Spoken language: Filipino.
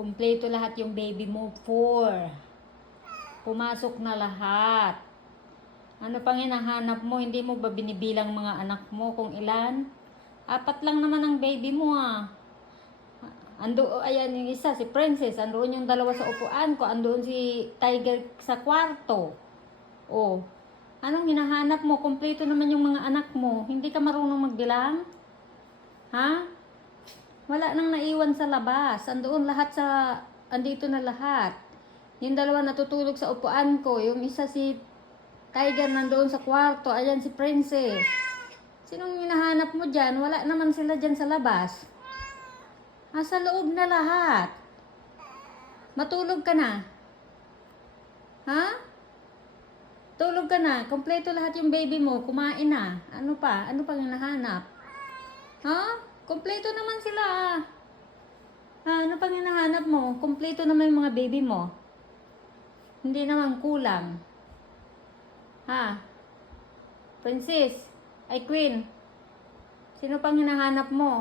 Kumpleto lahat yung baby mo. 4. Pumasok na lahat. Ano pang hinahanap mo? Hindi mo ba binibilang mga anak mo kung ilan? 4 lang naman ang baby mo ayan yung isa, si Princess. Andoon yung 2 sa upuan ko. Andoon si Tiger sa kwarto. Oh. Anong hinahanap mo? Kumpleto naman yung mga anak mo. Hindi ka marunong magbilang? Ha? Wala nang naiwan sa labas. Andito na lahat. Yung 2 natutulog sa upuan ko. Yung isa si Tiger nandoon sa kwarto. Ayan si Princess. Sinong hinahanap mo dyan? Wala naman sila dyan sa labas. Sa loob na lahat. Matulog ka na. Ha? Tulog ka na. Kompleto lahat yung baby mo. Kumain na. Ano pa? Ano pang hinahanap? Ha? Kompleto naman sila ano pang hinahanap mo? Kompleto naman yung mga baby mo. Hindi naman kulang. Ha? Princess? Ay, Queen? Sino pang hinahanap mo?